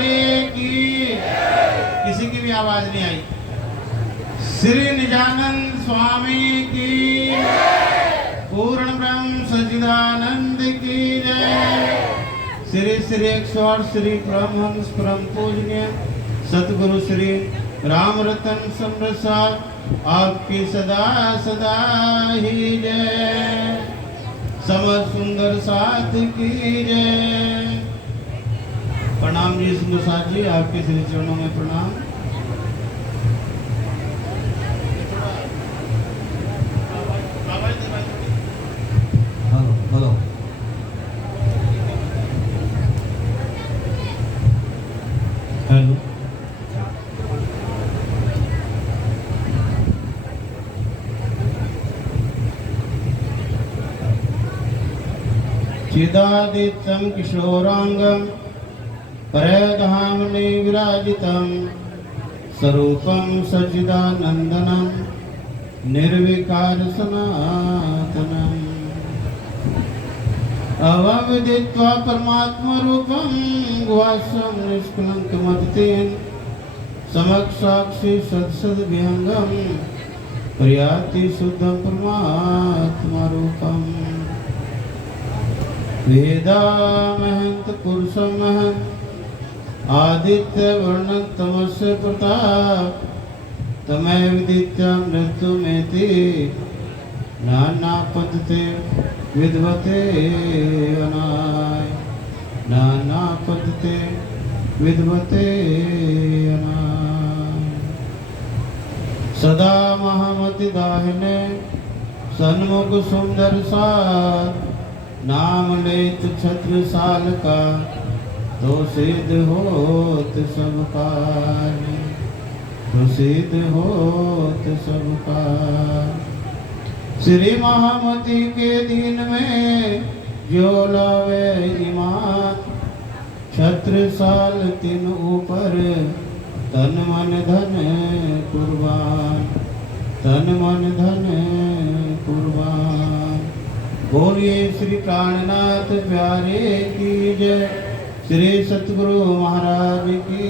वाले की। किसी की भी आवाज नहीं आई। श्री निजानंद स्वामी की। पूर्ण ब्रह्म सच्चिदानंद की जय। श्री श्री 108 श्री परमहंस परम पूजनीय सतगुरु श्री राम रतन समृद्ध साहब आपकी सदा सदा ही जय। समर सुंदर साथ की जय। प्रणाम जी सुंदर साथ जी, आपके श्री चरणों में प्रणाम। Hello hello. चिदादित्यं किशोरांगं परधामने विराजितं स्वरूपं सच्चिदानन्दनं निर्विकार सनातनम् अवविदित्वा परमात्मरूपं गुहास्यं निष्कलङ्कमद्तेन समक्षाक्षि सद्सद्विहङ्गं प्रयाति शुद्धं परमात्मरूपम् वेदामहंत पुरुषमहं आदित्य वर्णं तमस्य प्रताप तमैव विदित्य मृत्युमेति नाना पद्धते विद्वते अनाय नाना पद्धते विद्वते अनाय। सदा महामति दाहिने सन्मुख सुंदर साथ नाम लेत छत्र साल का तो सिद्ध होत सब कार्य तो सिद्ध होत सब कार्य। श्री महामती के दिन में जो लावे ईमान छत्र साल तीन ऊपर तन मन धन कुर्बान तन मन धन कुर्बान। बोलिए श्री प्राणनाथ प्यारे की जय। श्री सतगुरु महाराज की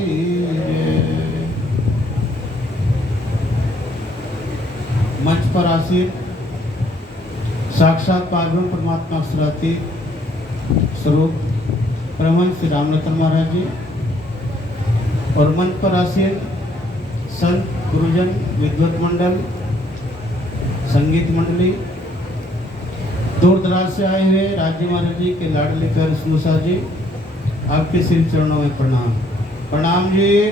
जय। मंच पर आसीन साक्षात पारब्रह्म परमात्मा सराती स्वरूप परमहंस श्री रामरतन महाराज जी और मंच पर आसीन संत गुरुजन विद्वत मंडल संगीत मंडली दूर दराज से आए हुए राज्य महाराज जी के लाडले प्यारे सुनुसा जी, आपके श्री चरणों में प्रणाम। प्रणाम जी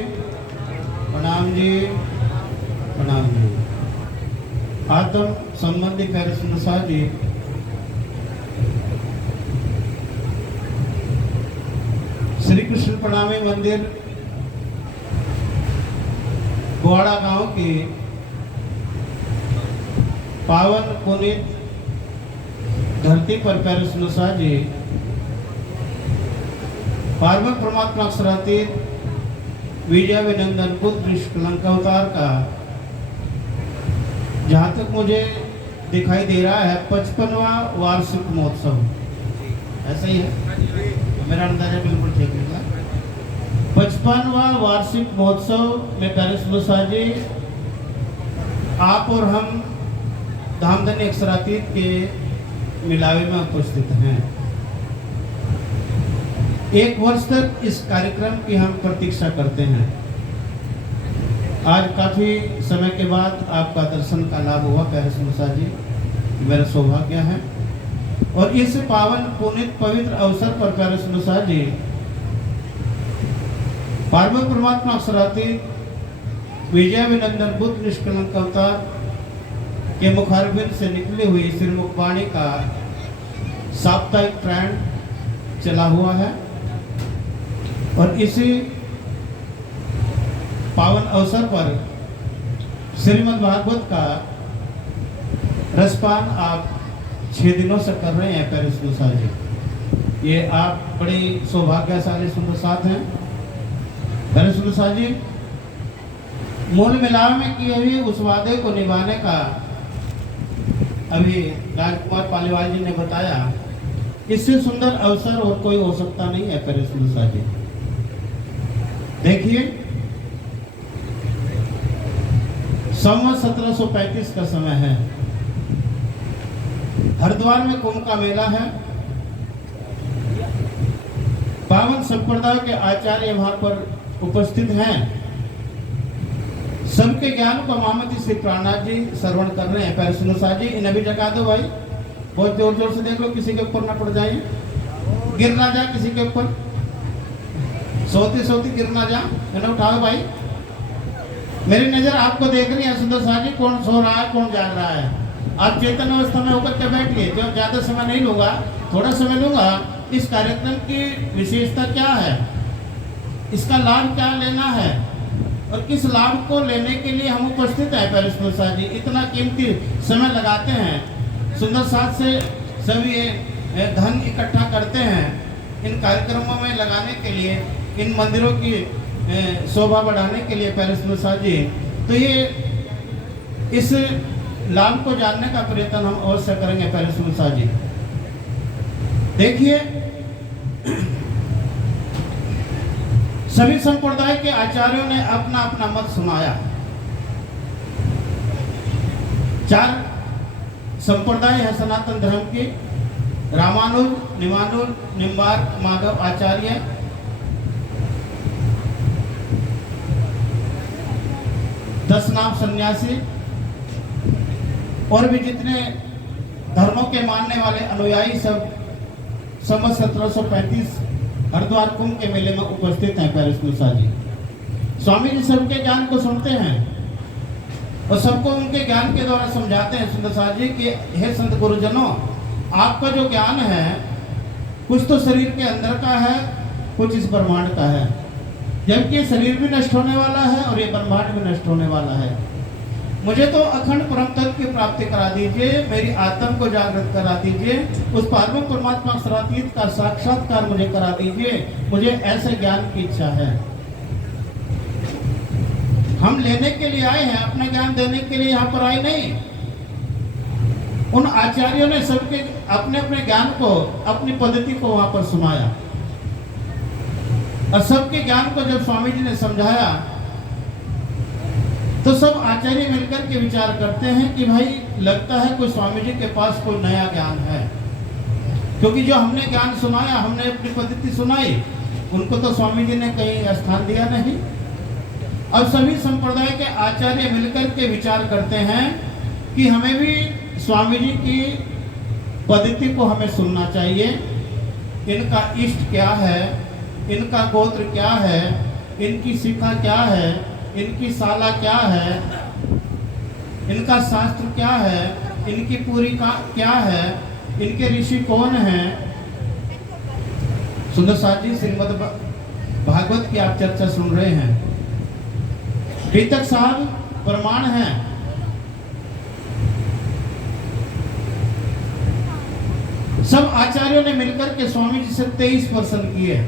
प्रणाम जी प्रणाम जी। आत्म संबंधी प्यारे सुनुसा जी श्री कृष्ण प्रणामी मंदिर गोवाड़ा गांव की पावन पुनीत धरती पर प्यारे सुनुसा जी पारब्रह्म परमात्मा अक्षरातीत विजयाभिनंदन बुद्ध निष्कलंक अवतार का जहाँ तक मुझे दिखाई दे रहा है 55वां वार्षिक महोत्सव। ऐसा ही है, मेरा अंदाजा बिल्कुल ठीक है। 55वां वार्षिक महोत्सव में प्यारे सुनुसा जी आप और हम धामधनी अक्षरातीत के मिलावे में उपस्थित हैं। एक वर्ष तक इस कार्यक्रम की हम प्रतीक्षा करते हैं। आज काफी समय के बाद आपका दर्शन का लाभ हुआ प्यारे सुनुसा जी, मेरा सौभाग्य है। और इस पावन पुनीत पवित्र अवसर पर प्यारे सुनुसा जी पारब्रह्म परमात्मा अक्षरातीत विजयाभिनंदन बुद्ध निष्कलंक अवतार के मुखारबिंद से निकली हुई श्रीमुखवाणी का साप्ताहिक ट्रेंड चला हुआ है और इसी पावन अवसर पर श्रीमद् भागवत का रसपान आप 6 दिनों से कर रहे हैं प्यारे सुनुसा जी। ये आप बड़ी सौभाग्यशाली सुंदर साथ हैं प्यारे सुनुसा जी। मूल मिलाव में किए हुए उस वादे को निभाने का अभी राजकुमार पालीवाल जी ने बताया, इससे सुंदर अवसर और कोई हो सकता नहीं है प्यारे सुनुसा जी। देखिए, संवत 1735 का समय है। हरिद्वार में कुंभ का मेला है। पावन संप्रदाय के आचार्य वहां पर उपस्थित हैं। सबके ज्ञान को महामती श्री प्राणनाथ जी श्रवण कर रहे हैं। पहले सुनो जी, इन्हें भी जगा दो भाई, बहुत जोर जोर से देख लो, किसी के ऊपर ना पड़ जाए, गिर ना जाए किसी के ऊपर, सोती सोती गिर ना जा, इन्हें उठाओ भाई। मेरी नजर आपको देख रही है सुंदर साहब जी, कौन सो रहा है कौन जाग रहा है। आप चेतन अवस्था में होकर के बैठिए। जो ज्यादा समय नहीं लूंगा, थोड़ा समय लूंगा। इस कार्यक्रम की विशेषता क्या है, इसका लाभ क्या लेना है और किस लाभ को लेने के लिए हम उपस्थित हैं। पहले सुंदर साहब जी इतना कीमती समय लगाते हैं, सुंदर साथ से सभी धन इकट्ठा करते हैं इन कार्यक्रमों में लगाने के लिए, इन मंदिरों की शोभा बढ़ाने के लिए। पहले सुंदर साहब जी, तो ये इस लाभ को जानने का प्रयत्न हम अवश्य करेंगे। पहले सुंदर साहब जी देखिए, सभी संप्रदाय के आचार्यों ने अपना अपना मत सुनाया। 4 संप्रदाय है सनातन धर्म की, रामानुज, निमानुज, निम्बार्क, माधव आचार्य। 10 नाम सन्यासी और भी जितने धर्मों के मानने वाले अनुयायी सब संवत 1735 हरिद्वार कुंभ के मेले में उपस्थित हैं। पहले जी स्वामी जी सबके ज्ञान को सुनते हैं और सबको उनके ज्ञान के द्वारा समझाते हैं। सुंदर साहब जी कि हे संत गुरुजनों, आपका जो ज्ञान है कुछ तो शरीर के अंदर का है, कुछ इस ब्रह्मांड का है। जबकि ये शरीर भी नष्ट होने वाला है और ये ब्रह्मांड भी नष्ट होने वाला है। मुझे तो अखंड परम तत्व की प्राप्ति करा दीजिए, मेरी आत्मा को जागृत करा दीजिए, उस पारम परमात्मा सरातीत का साक्षात्कार मुझे करा दीजिए। मुझे ऐसे ज्ञान की इच्छा है। हम लेने के लिए आए हैं, अपना ज्ञान देने के लिए यहाँ पर आए नहीं। उन आचार्यों ने सबके अपने अपने ज्ञान को, अपनी पद्धति को वहां पर सुनाया और सबके ज्ञान को जब स्वामी जी ने समझाया तो सब आचार्य मिलकर के विचार करते हैं कि भाई लगता है कोई स्वामी जी के पास कोई नया ज्ञान है, क्योंकि जो हमने ज्ञान सुनाया, हमने अपनी पद्धति सुनाई, उनको तो स्वामी जी ने कहीं स्थान दिया नहीं। अब सभी संप्रदाय के आचार्य मिलकर के विचार करते हैं कि हमें भी स्वामी जी की पद्धति को हमें सुनना चाहिए। इनका इष्ट क्या है, इनका गोत्र क्या है, इनकी शिखा क्या है, इनकी शाला क्या है, इनका शास्त्र क्या है, इनकी पूरी का क्या है, इनके ऋषि कौन हैं। सुंदर साथ जी श्रीमद् भागवत की आप चर्चा सुन रहे हैं। पीतक साहब प्रमाण हैं। सब आचार्यों ने मिलकर के स्वामी जी से 23 प्रश्न किए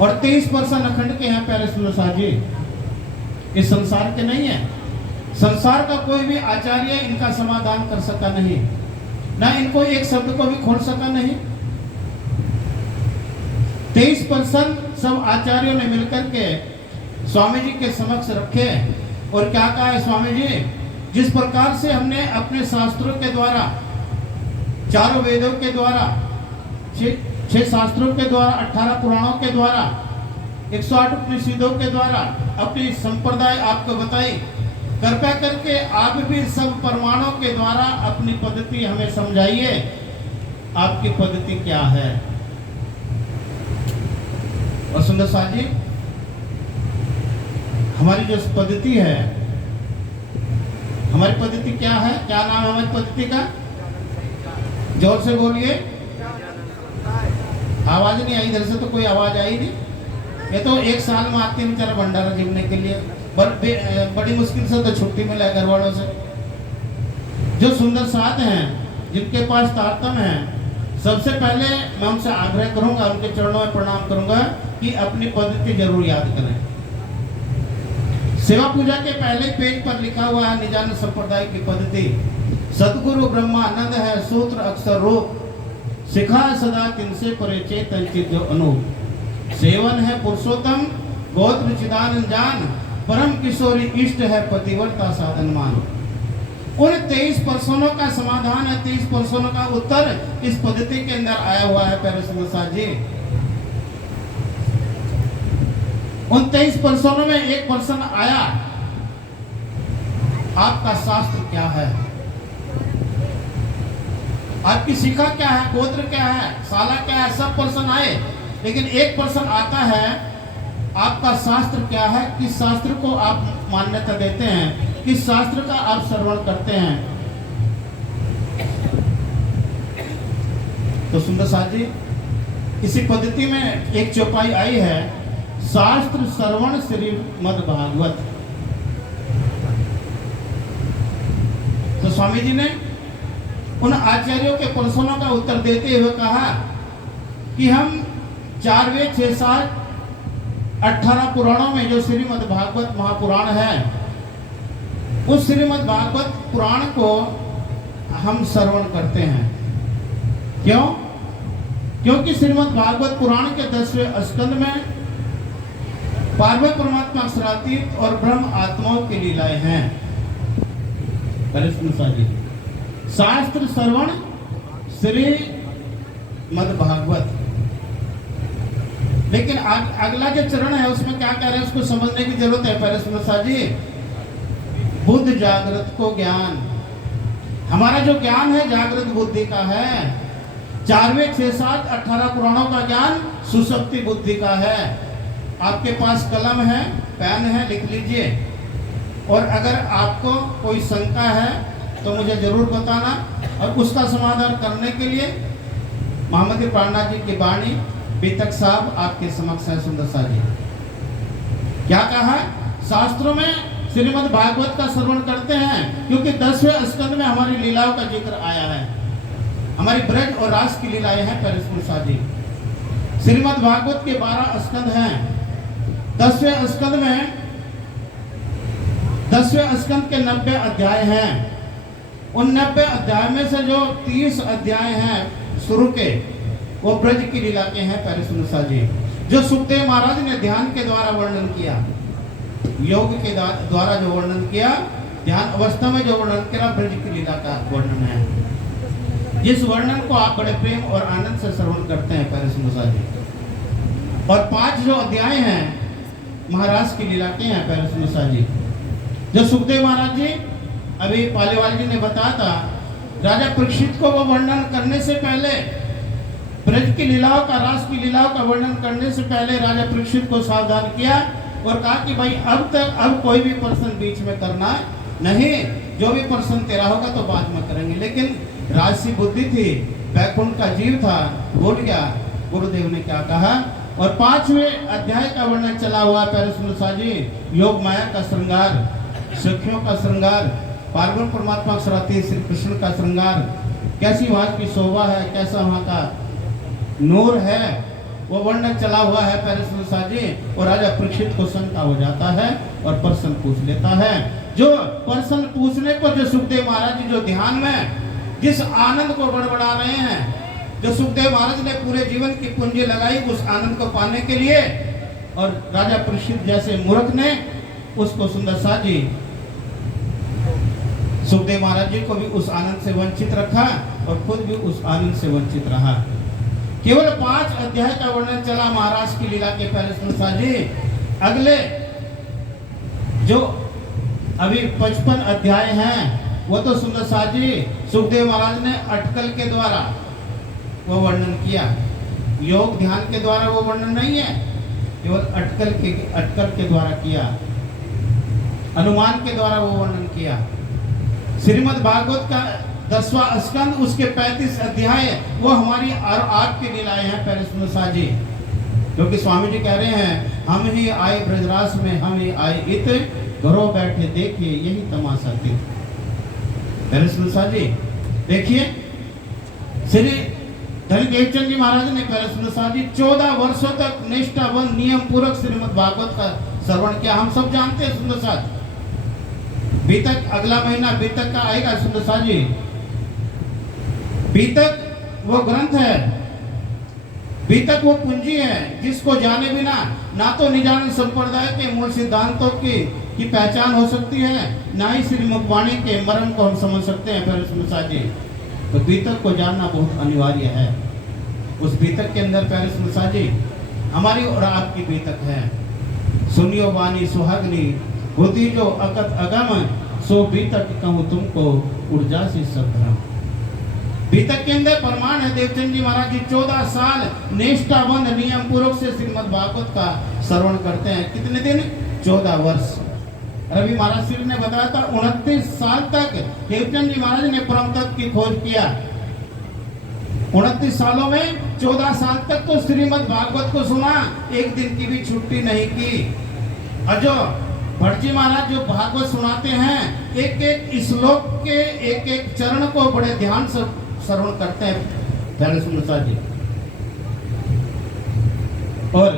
और 23 प्रश्न अखंड के हैं। पहले सुनो साहब जी, इस संसार के नहीं है। संसार का कोई भी आचार्य इनका समाधान कर सका नहीं, ना इनको एक शब्द को भी खोल सका नहीं। 23 प्रश्न सब आचार्यों ने मिलकर के स्वामी जी के समक्ष रखे और क्या कहा है स्वामी जी, जिस प्रकार से हमने अपने शास्त्रों के द्वारा, 4 वेदों के द्वारा, 6 शास्त्रों के द्वारा, 18 पुराणों के द्वारा, 108 उपनिषदों के द्वारा अपनी संप्रदाय आपको बताई, कृपया करके आप भी सब प्रमाणों के द्वारा अपनी पद्धति हमें समझाइए। आपकी पद्धति क्या है। और सुंदर साहब जी, हमारी जो पद्धति है, हमारी पद्धति क्या है, क्या नाम है हमारी पद्धति का, जोर से बोलिए। आवाज नहीं आई, इधर से तो कोई आवाज आई नहीं। ये तो 1 साल में आते हैं बेचारा भंडारा जीवने के लिए, बड़ी मुश्किल से तो छुट्टी मिला है घर वालों से। जो सुंदर साथ हैं, जिनके पास तारतम्य है, सबसे पहले मैं उनसे आग्रह करूंगा, उनके चरणों में प्रणाम करूंगा कि अपनी पद्धति जरूर याद करें। सेवा पूजा के पहले पेज पर लिखा हुआ है निजानंद संप्रदाय की पद्धति। सतगुरु ब्रह्मानंद है सूत्र अक्षर रूप, सिखा सदा तिनसे परे चेतन चित्त अनूप। सेवन है पुरुषोत्तम, गोत्र चिदानंद जान, परम किशोरी इष्ट है पतिव्रता साधन मान। उन 23 प्रश्नों का समाधान है, 23 प्रश्नों का उत्तर इस पद्धति के अंदर आया हुआ है प्यारे सुंदर साथ जी। उन 23 प्रश्नों में एक प्रश्न आया, आपका शास्त्र क्या है, आपकी शिखा क्या है, गोत्र क्या है, शाला क्या है, सब प्रश्न आए। लेकिन एक प्रश्न आता है, आपका शास्त्र क्या है, किस शास्त्र को आप मान्यता देते हैं, किस शास्त्र का आप श्रवण करते हैं। तो सुंदर साथ जी, इसी पद्धति में एक चौपाई आई है, शास्त्र श्रवण श्रीमद् भागवत। तो स्वामी जी ने उन आचार्यों के प्रश्नों का उत्तर देते हुए कहा कि हम 4 वेद 6 सात 18 पुराणों में जो श्रीमद् भागवत महापुराण है, उस श्रीमद् भागवत पुराण को हम श्रवण करते हैं। क्यों? क्योंकि श्रीमद् भागवत पुराण के 10वें स्कंद में पार्वती परमात्मा अक्षरातीत और ब्रह्म आत्माओं की लीलाएं हैं। शास्त्र श्रवण श्रीमद् भागवत। लेकिन अगला जो चरण है उसमें क्या कह रहे हैं, उसको समझने की जरूरत है। पहले सुनो जी, बुद्ध जागृत को ज्ञान, हमारा जो ज्ञान है जागृत बुद्धि का है। 4 वेद 6 सात 18 पुराणों का ज्ञान सुसुप्ति बुद्धि का है। आपके पास कलम है, पेन है, लिख लीजिए। और अगर आपको कोई शंका है तो मुझे जरूर बताना, और उसका समाधान करने के लिए मोहम्मद प्राणनाथ जी की वाणी बीतक साहब आपके समक्ष है। सुंदर सा जी क्या कहा, शास्त्रों में श्रीमद् भागवत का श्रवण करते हैं क्योंकि 10वें स्कंद में हमारी लीलाओं का जिक्र आया है, हमारी ब्रज और रास की लीलाएं हैं। पहले सा जी, श्रीमद् भागवत के 12 स्कंद हैं। 10वें स्कंद में 10वें स्कंद के 90 अध्याय हैं। उन 90 अध्याय में से जो 30 अध्याय हैं शुरू के, वो ब्रज की लीला के हैं। पहले सुनसा जी, जो सुखदेव महाराज ने ध्यान के द्वारा वर्णन किया, योग के द्वारा जो वर्णन किया, ध्यान अवस्था में जो वर्णन किया, ब्रज की लीला का वर्णन है। जिस वर्णन को आप बड़े प्रेम और आनंद से श्रवण करते हैं। पहले सुनसा जी, और 5 जो अध्याय हैं महाराज की लीला के हैं। पहले सुनसा जी, जो सुखदेव महाराज जी अभी पालीवाल जी ने बताया था, राजा परीक्षित को वो वर्णन करने से पहले, ब्रज की लीलाओं का, रास की लीलाओं का वर्णन करने से पहले राजा परीक्षित को सावधान किया और कहा कि भाई अब कोई भी प्रश्न बीच में करना नहीं, जो भी प्रश्न तेरा होगा तो बाद में करेंगे। लेकिन राजसी बुद्धि थी, बैकुंठ का जीव था, बोल गया। गुरुदेव ने क्या कहा, और 5वें अध्याय का वर्णन चला हुआ। पहले सुनो जी, योग माया का श्रृंगार, सखियों का श्रृंगार, पार्वती परमात्मा अक्षरातीत श्री कृष्ण का श्रृंगार, कैसी वहाँ की शोभा है, कैसा वहाँ का नूर है, वो वर्णन चला हुआ है। पहले सुनो जी, और राजा परीक्षित को शंका हो जाता है और प्रश्न पूछ लेता है। जो प्रश्न पूछने को जो सुखदेव महाराज जी जो ध्यान में जिस आनंद को बड़बड़ा रहे हैं, जो सुखदेव महाराज ने पूरे जीवन की पूंजी लगाई उस आनंद को पाने के लिए, और राजा परीक्षित जैसे मूर्ख ने उसको सुंदर सा जी सुखदेव महाराज जी को भी उस आनंद से वंचित रखा और खुद भी उस आनंद से वंचित रहा। केवल 5 अध्याय का वर्णन चला महाराज की लीला के। पहले सुनसा जी, अगले जो अभी 55 अध्याय हैं वो तो सुंदर सा जी सुखदेव महाराज ने अटकल के द्वारा वो वर्णन किया, योग ध्यान के द्वारा वो वर्णन नहीं है, केवल अटकल के द्वारा किया, अनुमान के द्वारा वो वर्णन किया। श्रीमद् भागवत का 10वां स्कंद, उसके 35 अध्याय वो हमारी और आपकी लीलाएं हैं। पहले सुनो सा जी, क्योंकि स्वामी जी कह रहे हैं, हम ही आए ब्रजरास में, हम ही आए इत, घरों बैठे देखिए यही तमाशा थी। पहले सुनो सा जी, देखिए श्री धनदेवचंद जी महाराज ने पहले सुनो सा जी 14 वर्षों तक निष्ठावन नियम पूर्वक श्रीमद् भागवत का श्रवण किया। हम सब जानते हैं सुंदर सा, बीतक अगला महीना बीतक का आएगा। सुंदर सा जी, बीतक वो ग्रंथ है बीतक वो पूंजी है जिसको जाने बिना ना तो निजानंद संप्रदाय के मूल सिद्धांतों की पहचान हो सकती है, ना ही श्रीमद् वाणी के मर्म को हम समझ सकते हैं। प्यारे सुनसा जी, तो बीतक को जानना बहुत अनिवार्य है। उस बीतक के अंदर प्यारे सुनसा जी हमारी और आपकी बीतक है। सुनियो वाणी सुहागनी होती जो अकत अगम, सो बीतक कहूँ तुमको ऊर्जा से सभ्रम। बीतक के अंदर प्रमाण है। देवचंद जी महाराज जी 14 साल निष्ठाबंध नियम पूर्वक से श्रीमद् भागवत का श्रवण करते हैं। कितने दिन? 14 वर्ष। रवि महाराज श्री ने बताया था 29 साल तक देवचंद जी महाराज ने परम तत्व की खोज किया। 29 सालों में 14 साल तक तो श्रीमद् भागवत को सुना, एक दिन की भी छुट्टी नहीं की। और जो भट्ट जी महाराज जो भागवत सुनाते हैं, एक एक श्लोक के एक एक चरण को बड़े ध्यान से श्रवण करते हैं प्यारे सुनसा जी। और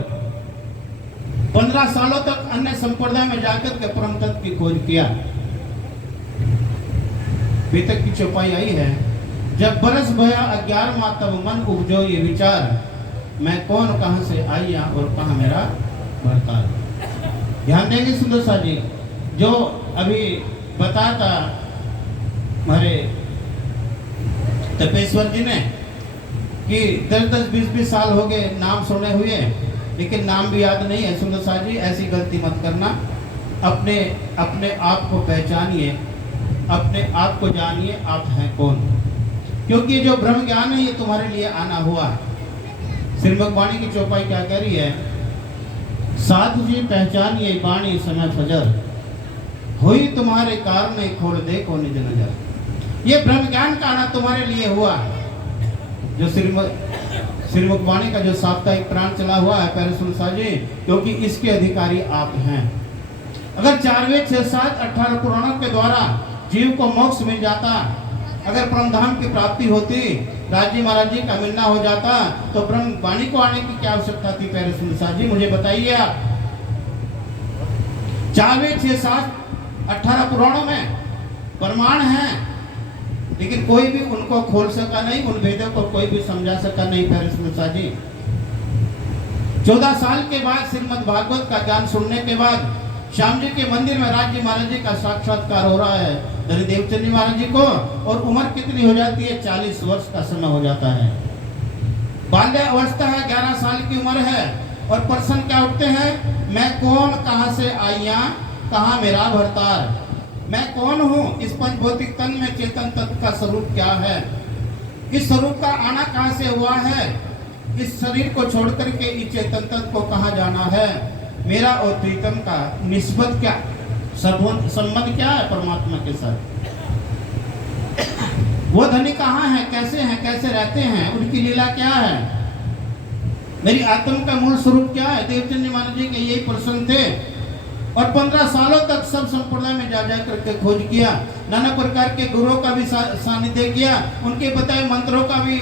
15 सालों तक अन्य संप्रदाय में जाकर के परम तत्व की खोज किया। बीतक की चौपाई आई है, जब बरस भया 11वां तब मन उपजो ये विचार, मैं कौन कहां से आया और कहां मेरा भरतार। ध्यान देंगे सुंदर सा जी, जो अभी बताता हमारे तपेश्वर जी ने कि 10-10, 20-20 साल हो गए नाम सुने हुए, लेकिन नाम भी याद नहीं है। सुंदर सा जी ऐसी गलती मत करना। अपने आप को पहचानिए, अपने आप को जानिए आप हैं कौन, क्योंकि जो ब्रह्म ज्ञान है ये तुम्हारे लिए आना हुआ। श्रीमद् वाणी की चौपाई क्या कह रही है? साधु जी पहचानिए वाणी समय फजर, हुई तुम्हारे कारण खोल देखो निज नजर। ये ब्रह्म ज्ञान का आना तुम्हारे लिए हुआ। जो श्रीमद् वाणी का जो साप्ताहिक प्राण चला हुआ है प्यारे सुनसा जी, क्योंकि इसके अधिकारी आप हैं। अगर 4 वेद 6 7 18 पुराणों के द्वारा जीव को मोक्ष मिल जाता, अगर परमधाम की प्राप्ति होती, राजी महाराज जी का मिलना हो जाता, तो ब्रह्म वाणी को आने की क्या आवश्यकता थी प्यारे सुनसा जी? मुझे बताइए आप। 4 वेद 6 7 18 पुराणों में प्रमाण है, लेकिन कोई भी उनको खोल सका नहीं, उन वेदों को कोई भी समझा सका नहीं प्यारे सुनसा जी। 14 साल के बाद श्रीमद् भागवत का ज्ञान सुनने के बाद श्याम जी के मंदिर में राजी महाराज जी का साक्षात्कार हो रहा है धनी देवचंद जी महाराज जी को, और उम्र कितनी हो जाती है? 40 वर्ष का समय हो जाता है। बाल्य अवस्था है, 11 साल की उम्र है, और प्रश्न क्या उठते हैं? मैं कौन, कहां से आया, कहां मेरा भरतार। मैं कौन हूं? इस पंचभौतिक तन में चेतन तत्व का स्वरूप क्या है? इस स्वरूप का आना कहां से हुआ है? इस शरीर को छोड़ करके इस चेतन तत्व को कहां जाना है? मेरा और प्रीतम का निस्बत क्या, संबंध क्या है परमात्मा के साथ? वो धनी कहाँ है, कैसे रहते हैं, उनकी लीला क्या है? मेरी आत्मा का मूल स्वरूप क्या है? देवचंद जी महाराज जी के यही प्रश्न थे। और 15 सालों तक सब संप्रदाय में जा करके खोज किया, नाना प्रकार के गुरुओं का भी सानिध्य किया, उनके बताए मंत्रों का भी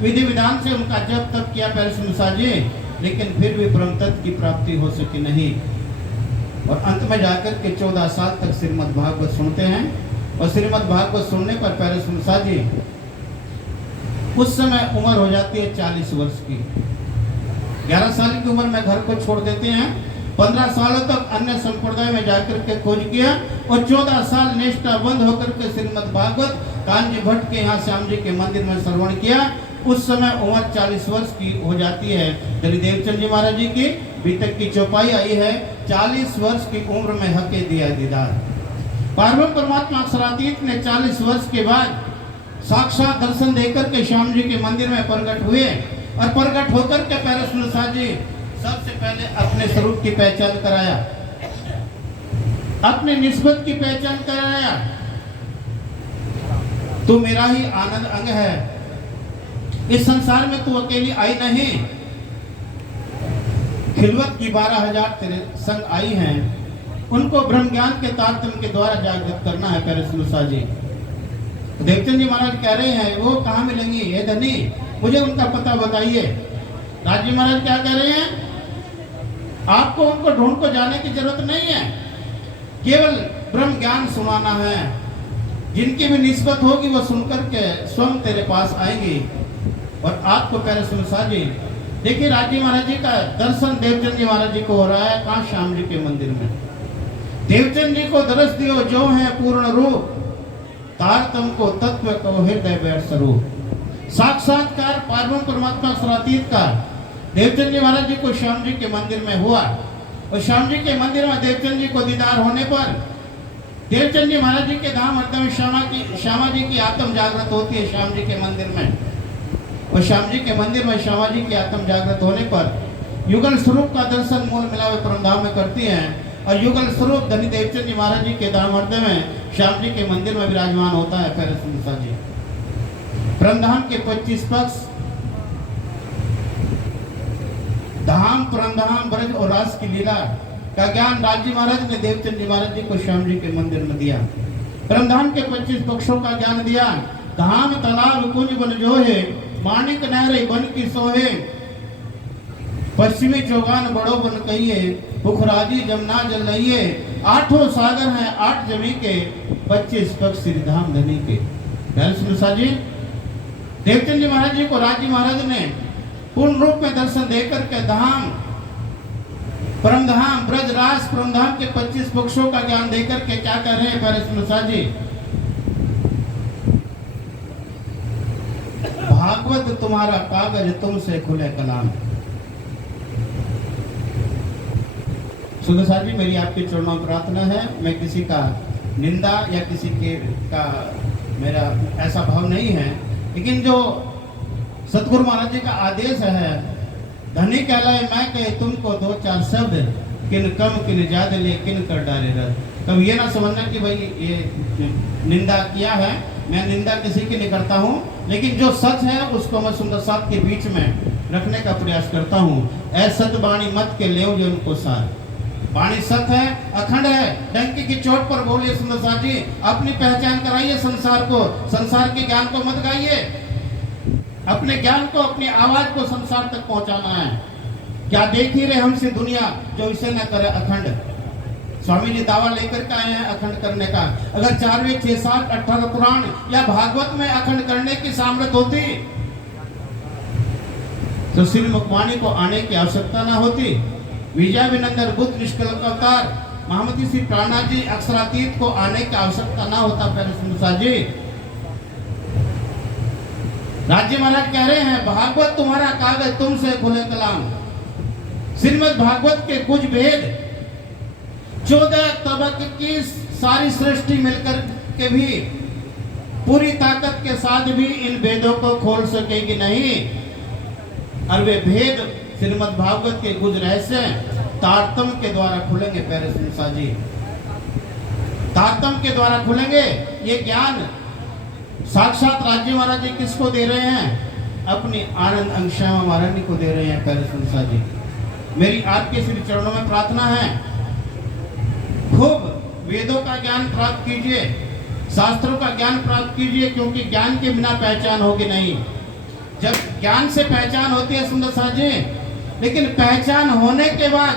विधि विधान से उनका जप तप किया प्यारे सुनसा जी, लेकिन फिर भी ब्रह्म तत्व की प्राप्ति हो सकी नहीं। और अंत में जाकर के 14 साल तक श्रीमद् भागवत सुनते हैं, और श्रीमद् भागवत सुनने पर प्यारे सुनसा जी उस समय उम्र हो जाती है 40 वर्ष की। 11 साल की उम्र में घर को छोड़ देते हैं। 15 सालों तक अन्य संप्रदाय में जाकर के खोज किया, और 14 साल निष्ठा बंद होकर के श्रीमद् भागवत कांजी भट्ट के यहाँ श्याम जी के मंदिर में श्रवण किया। उस समय उम्र 40 वर्ष की हो जाती है श्री देवचंद जी महाराज जी की। बीतक की चौपाई आई है, 40 वर्ष की उम्र में हके दिया दीदार। पार्वती परमात्मा अक्षरातीत ने 40 वर्ष के बाद साक्षात दर्शन देकर के श्याम जी के मंदिर में प्रकट हुए, और प्रकट होकर के प्यारे सुनसा जी सबसे पहले अपने स्वरूप की पहचान कराया, अपने निस्बत की पहचान कराया। तू मेरा ही आनंद अंग है, इस संसार में तू अकेली आई नहीं, खिलवत की 12,000 तेरे संग आई हैं, उनको ब्रह्म ज्ञान के तारतम्य के द्वारा जागृत करना है प्यारे सुनसा जी। देवचंद जी महाराज कह रहे हैं वो कहाँ मिलेंगी ये धनी, मुझे उनका पता बताइए। राजी महाराज क्या कह रहे हैं? आपको उनको ढूंढ को जाने की जरूरत नहीं है, केवल ब्रह्म ज्ञान सुनाना है। जिनकी भी निस्बत होगी वो सुनकर के स्वयं तेरे पास आएंगी। और आपको प्यारे सुनसा जी देखिए राजी महाराज जी का दर्शन देवचंद जी महाराज जी को हो रहा है कहाँ? श्याम जी के मंदिर में। देवचंद जी को दर्श दियो जो है पूर्ण रूप, तार तुमको तत्व कहो हृदय बैठ स्वरूप। साक्षात्कार पार्वण परमात्मा सरातीत का देवचंद जी महाराज जी को श्याम जी के मंदिर में हुआ। और श्याम जी के मंदिर में देवचंद जी को दीदार होने पर देवचंद जी महाराज जी के धाम हृदय में श्यामा जी की आत्म जागृत होती है श्याम जी के मंदिर में। और श्याम जी के मंदिर में श्यामा जी की आत्म जागृत होने पर युगल स्वरूप का दर्शन मूल मिलावे परमधाम में करती हैं। और युगल स्वरूप धनी देवचंद जी महाराज जी के धाम हृदय में श्याम जी के मंदिर में विराजमान होता है। पहले सुनता जी परमधाम के 25 पक्ष धाम परमधाम ब्रज और रास की लीला का ज्ञान राजी महाराज ने देवचंद जी महाराज जी को श्याम जी के मंदिर में दिया। परमधाम के 25 पक्षों का ज्ञान दिया। धाम तालाब कुंज बन जोहे, माणिक नहरे बन की सोहे, पश्चिमी चौगान बड़ो बन कहिए, पुखराजी जमुना जल लइए। आठों सागर हैं 8 जमी के, 25 पक्ष श्री धाम धनी के। जी देवचंद जी महाराज जी को राजी महाराज ने पूर्ण रूप में दर्शन देकर के धाम परमधाम ब्रज रास परमधाम के 25 पक्षों का ज्ञान देकर के क्या कर रहे हैं? पहले जी भागवत तुम्हारा कागज तुमसे खुले कलाम। सुदर्शन जी मेरी आपके चरणों में प्रार्थना है, मैं किसी का निंदा या किसी के का मेरा ऐसा भाव नहीं है, लेकिन जो सतगुरु महाराज जी का आदेश है धनी कहलाए मैं कहे तुमको 2-4 शब्द, किन कम किन ज्यादा ले किन कर डाले रथ। कब ये ना समझना कि भाई ये निंदा किया है, मैं निंदा किसी की नहीं करता हूँ, लेकिन जो सच है उसको मैं सुंदर साथ के बीच में रखने का प्रयास करता हूँ। ऐसा सत बाणी मत के ले जो उनको सार, वाणी सत है, अखंड है, डंकी की चोट पर बोलिए सुंदर साथ जी, अपनी पहचान कराइए संसार को, संसार के ज्ञान को मत गाइए, अपने ज्ञान को अपनी आवाज को संसार तक पहुंचाना है। क्या देख ही रहे हमसे दुनिया जो इसे न करे अखंड। स्वामी जी दावा लेकर के आए हैं अखंड करने का। अगर 4 वेद 6 7 18 पुराण या भागवत में अखंड करने की सामर्थ्य होती तो श्री मुखवाणी को आने की आवश्यकता ना होती। विजय विनंदन बुद्ध निष्कलंक अवतार महामती श्री प्राणनाथ जी अक्षरातीत को आने की आवश्यकता ना होता। पहले सुंदर जी राज्य महाराज कह रहे हैं भागवत तुम्हारा कागज तुमसे खुले कलाम। श्रीमद् भागवत के कुछ भेद 14 तबक की सारी सृष्टि मिलकर के भी पूरी ताकत के साथ भी इन भेदों को खोल सकेगी नहीं। और वे भेद श्रीमद् भागवत के कुछ रहस्य तारतम के द्वारा खुलेंगे। पहले सुनसा जी तारतम के द्वारा खुलेंगे। ये ज्ञान साक्षात राज्य महाराज जी किसको दे रहे हैं? अपनी आनंद अंगश्यामा महारानी को दे रहे हैं। पहले सुनसा जी मेरी आपके श्री चरणों में प्रार्थना है, खूब वेदों का ज्ञान प्राप्त कीजिए, शास्त्रों का ज्ञान प्राप्त कीजिए, क्योंकि ज्ञान के बिना पहचान होगी नहीं। जब ज्ञान से पहचान होती है सुंदर साथ जी, लेकिन पहचान होने के बाद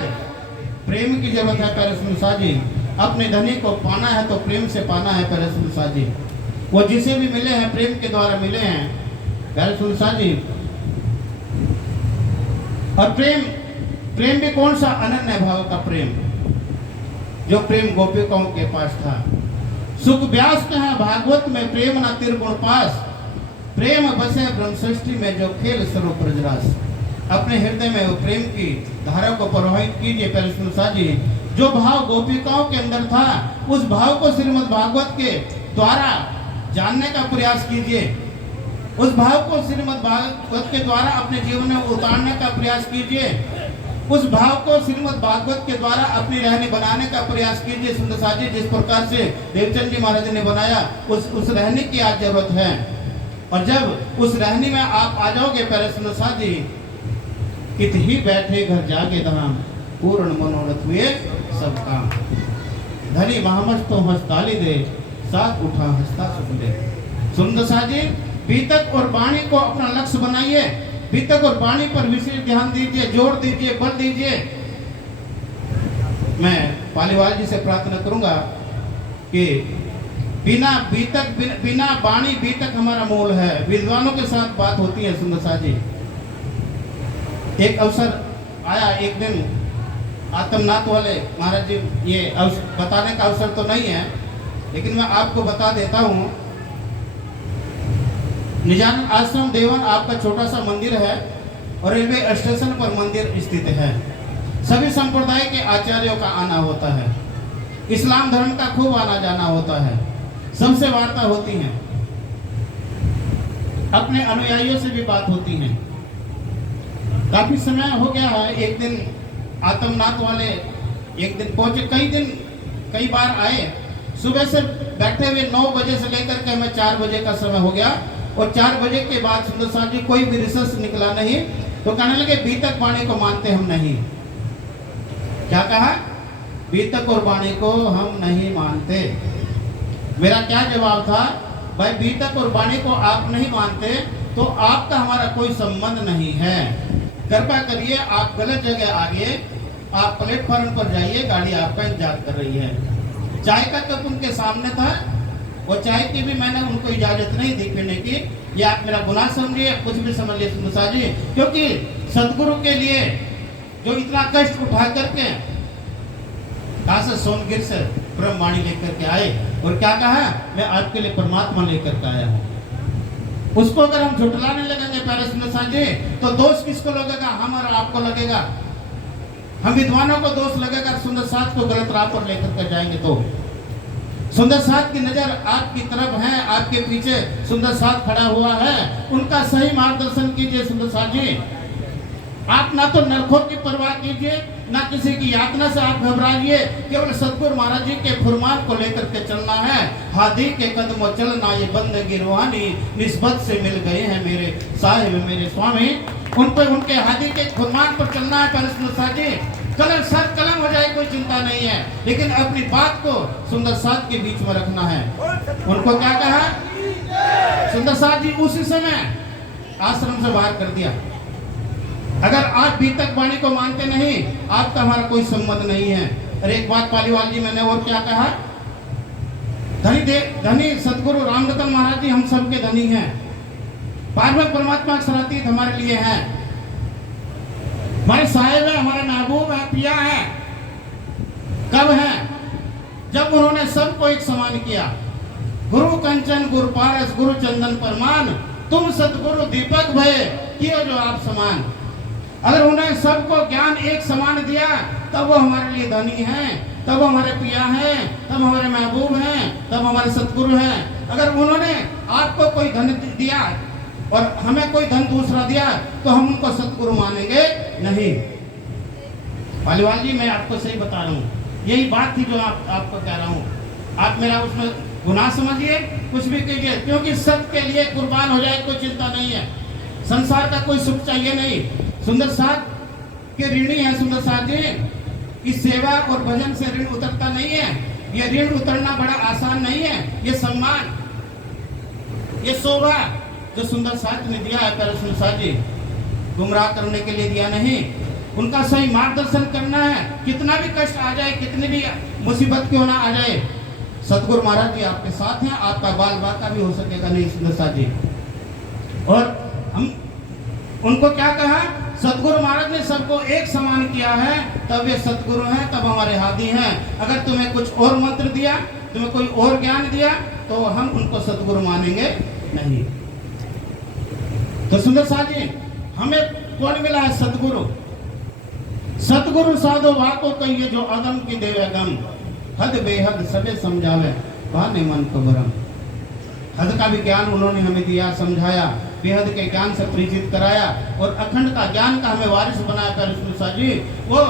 प्रेम की जरूरत है। पहले सुंदर साथ जी अपने धनी को पाना है तो प्रेम से पाना है। पहले सुंदर साथ जी वो जिसे भी मिले हैं प्रेम के द्वारा मिले हैं। पहले सुंदर साथ जी और प्रेम भी कौन सा? अनन्य भाव का प्रेम, जो प्रेम गोपिकाओं के पास था। सुख व्यास कहा भागवत में प्रेम न त्रिगुण पास, प्रेम बसे ब्रह्म सृष्टि में जो खेल स्वरूप ब्रजरास। अपने हृदय में वो प्रेम की धारा को प्रवाहित कीजिए। पहले सुनसा जी जो भाव गोपिकाओं के अंदर था उस भाव को श्रीमद् भागवत के द्वारा जानने का प्रयास कीजिए। उस भाव को श्रीमद् भागवत के द्वारा अपने जीवन में उतारने का प्रयास कीजिए। उस भाव को श्रीमद् भागवत के द्वारा अपनी रहनी बनाने का प्रयास कीजिए। सुंदर साथ जी जिस प्रकार से देवचंद जी महाराज ने बनाया उस रहनी की आज जरूरत है। और जब उस रहनी में आप आ जाओगे पहले सुंदर साथ जी कित ही बैठे घर जाके धाम, पूर्ण मनोरथ हुए सब काम। धनी महामस्त तो हस्ताली दे, साथ उठा हंसता सुख दे। सुंदर साथ जी बीतक और वाणी को अपना लक्ष्य बनाइए। बीतक और वाणी पर विशेष ध्यान दीजिए, जोर दीजिए, बल दीजिए। मैं पालीवाल जी से प्रार्थना करूंगा कि बिना बीतक बिना वाणी बीतक हमारा मूल है। विद्वानों के साथ बात होती है सुंदर साथ जी। एक अवसर आया एक दिन आत्मनाथ वाले महाराज जी, ये बताने का अवसर तो नहीं है, लेकिन मैं आपको बता देता हूँ। निजानंद आश्रम देवन आपका छोटा सा मंदिर है और रेलवे स्टेशन पर मंदिर स्थित है। सभी संप्रदाय के आचार्यों का आना होता है, इस्लाम धर्म का खूब आना जाना होता है, सबसे वार्ता होती है, अपने अनुयायियों से भी बात होती है। काफी समय हो गया है। एक दिन आत्मनाथ वाले एक दिन पहुंचे, कई बार आए। सुबह से बैठे हुए 9 बजे से लेकर के हमें 4 बजे का समय हो गया और 4 बजे के बाद सुंदर साहब जी कोई भी रिसर्च निकला नहीं, तो कहने लगे बीतक वाणी को मानते हम नहीं। क्या कहा? बीतक और वाणी को हम नहीं मानते। मेरा क्या जवाब था? भाई बीतक और वाणी को आप नहीं मानते तो आपका हमारा कोई संबंध नहीं है। कृपया करिए, आप गलत जगह आ गए, आप प्लेटफॉर्म पर जाइए, गाड़ी आपका इंतजार कर रही है। चाय का कप उनके सामने था, वो चाय की भी मैंने उनको इजाजत नहीं दी पीने की। ये आप मेरा गुनाह समझिए, कुछ भी समझ लिए सुंदर जी, क्योंकि सदगुरु के लिए जो इतना कष्ट उठा करके कहा से सोनगिर से ब्रह्मवाणी लेकर के आए और क्या कहा? मैं आपके लिए परमात्मा लेकर के आया हूँ। उसको अगर हम झुटलाने लगेंगे प्यारे सुंदर साहब जी, तो दोष किसको लगेगा? हम और आपको लगेगा। हम विद्वानों को दोष लगेगा, सुंदर साहब को गलत राह पर लेकर के जाएंगे। तो सुंदर साहब की नजर आपकी तरफ है, आपके पीछे सुंदर साहब खड़ा हुआ है, उनका सही मार्गदर्शन कीजिए सुंदर साहब जी। आप ना तो नरकों की परवाह कीजिए, ना किसी की यातना से आप घबराइए, केवल सतगुरु महाराज जी के फरमान को लेकर के चलना है। हादी के कदमों चलना, ये बंदगी रूहानी निस्बत से मिल गए हैं मेरे साहिब मेरे स्वामी। उन पर उनके हादी के फरमान पर चलना है प्यारे सुंदर साहब जी। कलम सर कलम हो जाए कोई चिंता नहीं है, लेकिन अपनी बात को सुंदर साहब के बीच में रखना है। उनको क्या कहा? सुंदर साहब जी उसी समय आश्रम से बाहर कर दिया। अगर आप बीतक वाणी को मानते नहीं, आपका हमारा कोई संबंध नहीं है। और एक बात पालीवाल जी मैंने और क्या कहा? धनी सदगुरु रामरतन महाराज जी हम सबके धनी हैं। पारम परमात्मा अक्षरातीत हमारे लिए है, हमारे साहिब है, हमारे महबूब है, पिया है। कब है? जब उन्होंने सबको एक समान किया। गुरु कंचन गुरु पारस गुरु चंदन परमान, तुम सतगुरु दीपक भय कियो जो आप समान। अगर उन्हें सबको ज्ञान एक समान दिया तब वो हमारे लिए धनी हैं, तब हमारे पिया हैं, तब हमारे महबूब हैं, तब हमारे सतगुरु हैं। अगर उन्होंने आपको कोई धन दिया और हमें कोई धन दूसरा दिया तो हम उनको सतगुरु मानेंगे नहीं। पालीवाल जी मैं आपको सही बता रहा हूँ, यही बात थी जो आपको कह रहा हूँ। आप मेरा उसमें गुनाह समझिए, कुछ भी कीजिए, क्योंकि सत्य के लिए कुर्बान हो जाए कोई चिंता नहीं है। संसार का कोई सुख चाहिए नहीं। सुंदर साहब के ऋणी है सुंदर साहब जी। इस सेवा और भजन से ऋण उतरता नहीं है। ये ऋण उतरना बड़ा आसान नहीं है। ये सम्मान, ये शोभा जो सुंदर साहब ने दिया है प्यारे सुंदर साहब जी, गुमराह करने के लिए दिया नहीं, उनका सही मार्गदर्शन करना है। कितना भी कष्ट आ जाए, कितनी भी मुसीबत क्यों ना आ जाए, सतगुरु महाराज जी आपके साथ हैं। आपका बाल बाका भी हो सकेगा नहीं सुंदर साहब जी। और हम उनको क्या कहा? सतगुरु महाराज ने सबको एक समान किया है, तब ये सतगुरु हैं, तब हमारे हादी हैं। अगर तुम्हें कुछ और मंत्र दिया, तुम्हें कोई और ज्ञान दिया, तो हम उनको सतगुरु मानेंगे नहीं। तो सुंदर साहब जी हमें कौन मिला है? सतगुरु। सतगुरु साधो वाको कहिए जो अगम की देवे गम, हद बेहद सबे समझावे बहाने मन को भरम। हद का भी ज्ञान उन्होंने हमें दिया, समझाया, बेहद के ज्ञान से परिचित कराया और अखंड का ज्ञान का हमें वारिस बनाया कर साहब जी। वो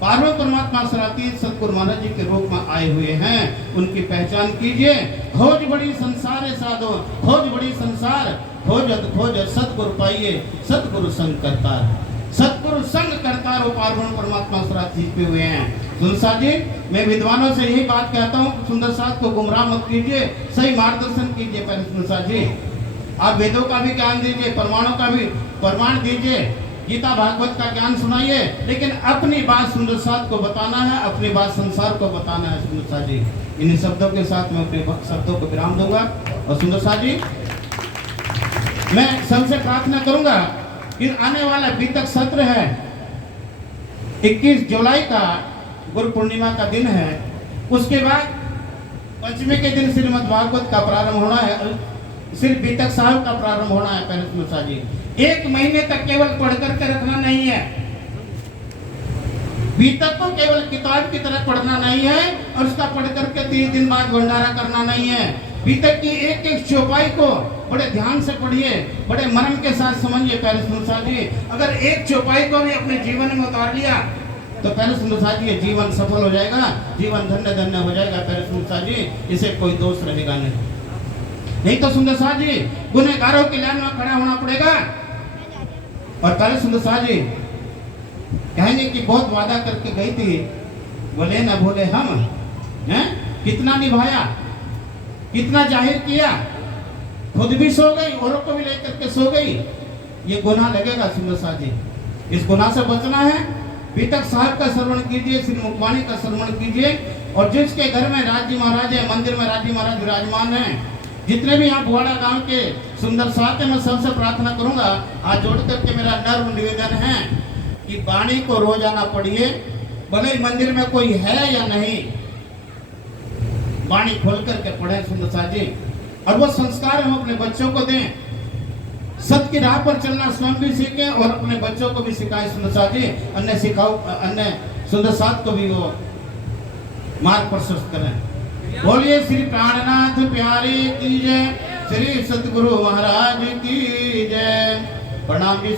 पार्वती परमात्मा सरातीत सतगुरु महाराज जी के रूप में आए हुए हैं। उनकी पहचान कीजिए। खोज बड़ी संसार साधो, खोज बड़ी संसार, खोजत खोजत सतगुरु पाइए, सतगुरु संग करतार। सतगुरु संग करतार वो पार्वती परमात्मा सरातीत पे हुए हैं। सुंदर साहब जी मैं विद्वानों से यही बात कहता हूँ, सुंदर साहब को गुमराह मत कीजिए, सही मार्गदर्शन कीजिए। पहले सुंदर साहब जी आप वेदों का भी ज्ञान दीजिए, प्रमाणों का भी प्रमाण दीजिए, गीता भागवत का ज्ञान सुनाइए, लेकिन अपनी बात सुंदर साहब को बताना है, अपनी बात संसार को बताना है। सुंदर साहब जी इन्हीं शब्दों के साथ मैं अपने शब्दों को विराम दूंगा। और सुंदर साहब जी मैं सबसे प्रार्थना करूंगा फिर आने वाला बीतक सत्र है 21 जुलाई का गुरु पूर्णिमा का दिन है। उसके बाद पंचमी के दिन श्रीमद् भागवत का प्रारंभ होना है, श्री बीतक साहब का प्रारंभ होना है। पहले मुसा जी 1 महीने तक केवल पढ़ करके रखना नहीं है, बीतक को केवल किताब की तरह पढ़ना नहीं है और उसका पढ़ करके 3 दिन बाद भंडारा करना नहीं है। बीतक की एक एक चौपाई को बड़े ध्यान से पढ़िए, बड़े मर्म के साथ समझिए। पहले मुसा जी अगर एक चौपाई को भी अपने जीवन में उतार लिया तो पहले मुसा जी जीवन सफल हो जाएगा, जीवन धन्य धन्य हो जाएगा। पहले मुसा जी इसे कोई दोष रहेगा नहीं तो सुंदर शाह जी गुनहगारों की लाइन में खड़ा होना पड़ेगा। और पहले सुंदर शाह जी कहेंगे कि बहुत वादा करके गई थी, बोले ना बोले हम हैं, कितना निभाया, कितना जाहिर किया, खुद भी सो गई, औरों को भी लेकर के सो गई। ये गुनाह लगेगा सुंदर शाह जी, इस गुनाह से बचना है। बीतक साहब का श्रवण कीजिए, श्री मुखवाणी का श्रवण कीजिए। और जिसके घर में राजी महाराज है, मंदिर में राजी महाराज विराजमान है, जितने भी यहाँ बुआड़ा गांव के सुंदर साथ मैं सबसे प्रार्थना करूंगा, आज जोड़ करके मेरा नर्म निवेदन है कि वाणी को रोजाना पढ़िए, भले ही मंदिर में कोई है या नहीं, वाणी खोल करके पढ़े सुंदर साथ जी। और वो संस्कार हम अपने बच्चों को दें, सत्य की राह पर चलना स्वयं भी सीखें और अपने बच्चों को भी सिखाएं सुंदर साथ जी। अन्य सिखाओ, अन्य सुंदर साथ को भी वो मार्ग प्रशस्त करें। बोलिए श्री प्राणनाथ प्यारे की जय, श्री सतगुरु महाराज की जय। प्रणाम जी।